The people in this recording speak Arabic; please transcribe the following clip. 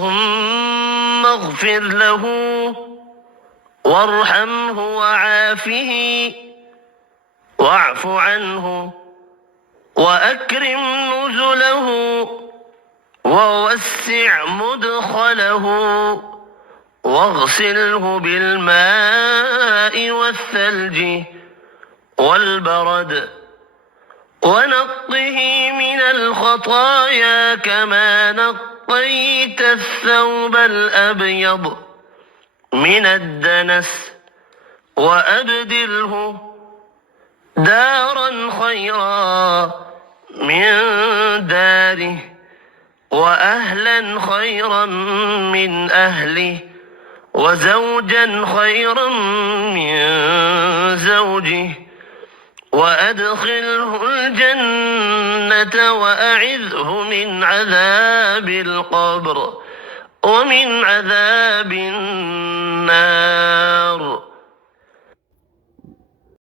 اللهم اغفر له وارحمه وعافه واعف عنه وأكرم نزله ووسع مدخله واغسله بالماء والثلج والبرد ونقه من الخطايا كما نقيت الثوب الأبيض من الدنس وأبدله دارا خيرا من داره وأهلا خيرا من أهله وزوجا خيرا من زوجه وأدخله الجنة وأعذه من عذاب القبر ومن عذاب النار